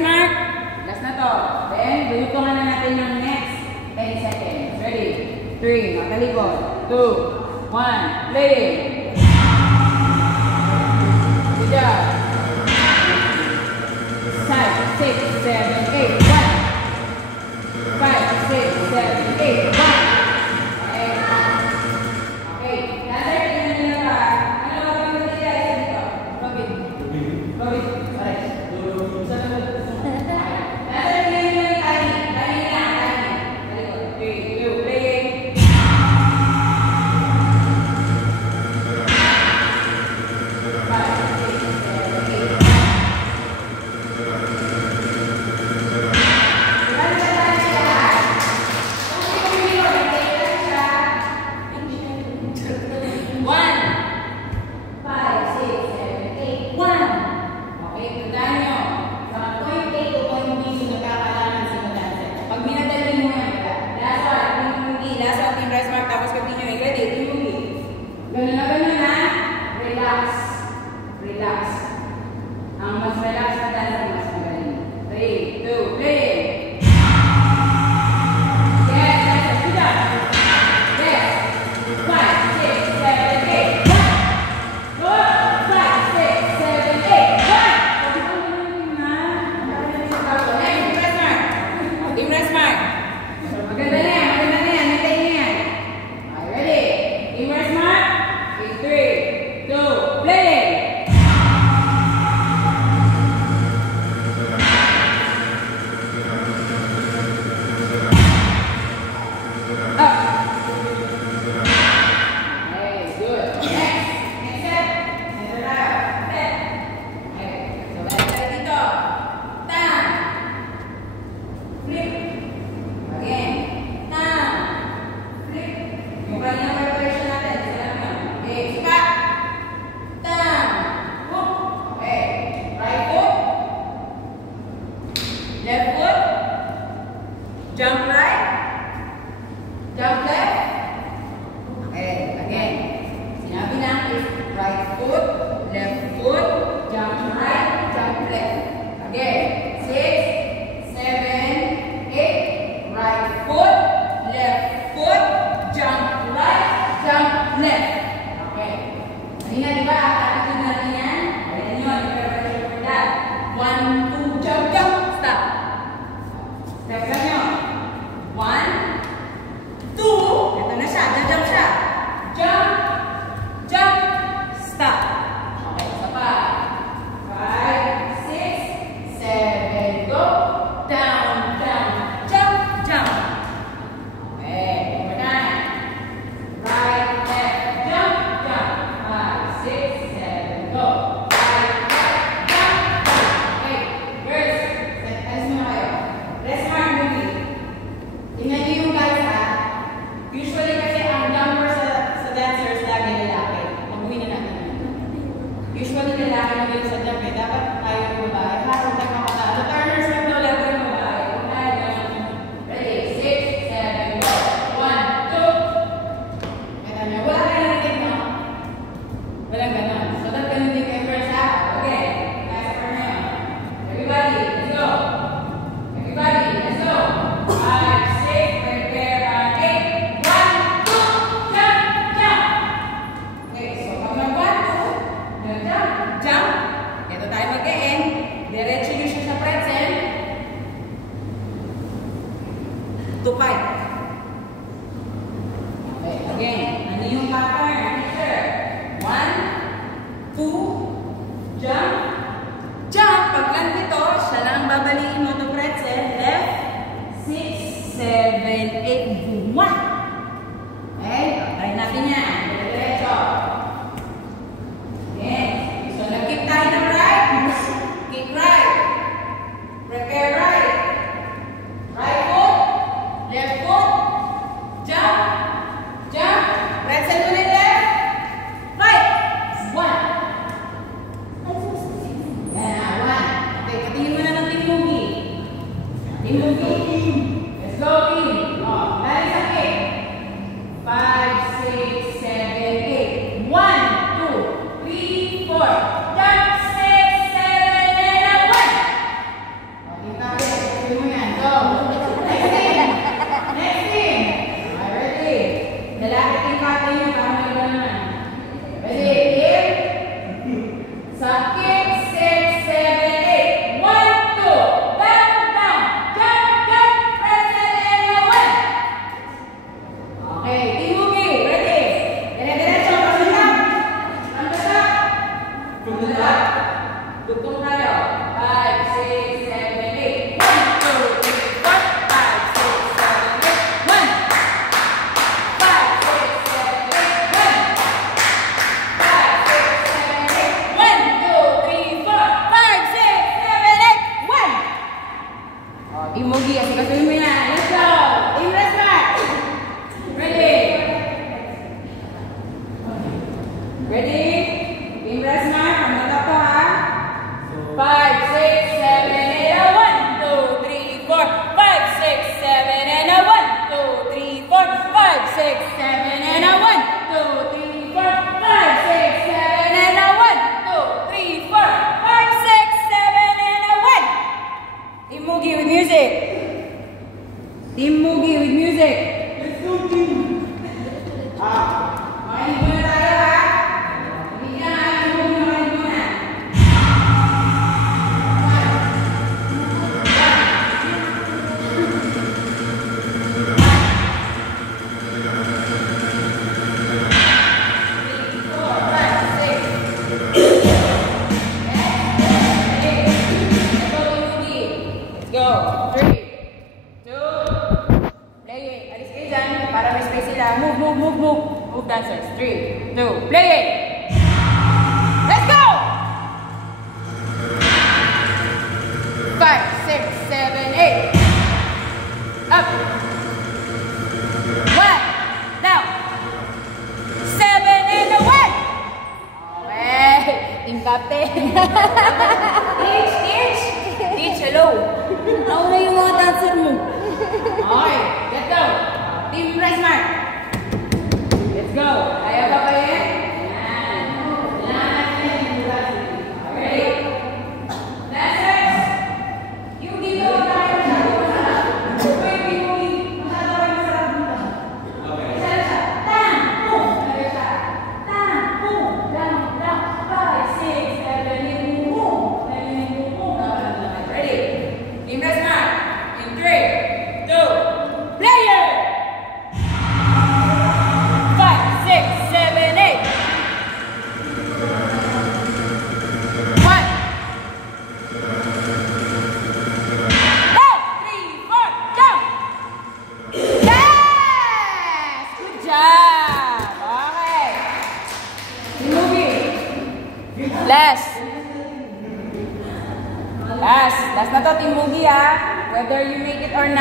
rest mark. Last na to. Then, bulutungan na natin yung next 10 seconds. Ready? 3, matalikod. 2, 1, play. Good job. 5, 6, 7, 8, 1. 5, 6, 7, 8, 1. Okay. Later, tingnan nyo na pa. Ano ba ba yung nila? Isa dito. Robin. Robin. Alright. Later, tingnan nyo yung tali. Tali na. Tali. 3, 2, play. 1. Ready? Team Resmar, from the top to ha? 5, 6, 7, and a 1, 2, 3, 4. 5, 6, 7, and a 1, 2, 3, 4. 5, 6, 7, and a 1, 2, 3, 4. 5, 6, 7, and a 1, 2, 3, 4. 5, 6, 7, and a 1. Team Mugi with music. Team Mugi with music. Let's go, team. Makinig muna tayo ha. Hindi ka na Team Mugi, makinig muna. Let's go. 3, 2, play it. Alis kayo dyan para may space sila. Move, move, move, move. Move dancers. 3, 2, play it. Let's go! 5, 6, 7, 8. Up. 1. Down. 7 and a 1. Okay. Team captain. Teach. Teach, hello. Nauna yung mga dancer mo. Okay, let's go. Team Resmar. Let's go. Ayaw ka pa yan? Yan. Ready? Dancers. Yung dito ang tayo masyado masarap. Wait, masyado kayo masarap dito. Isa na siya. Tang! Boom! Lagay siya. Tang! Boom! Down! 5, 6, 7, 8, boom! Ready? Team Resmar. In 3, 2, play it! 5, 6, 7, 8. 1. Go! 3, 4, jump! Yes! Good job! Okay. Team Mugi. Last. Last na to, Team Mugi ha. Whether you make it or not.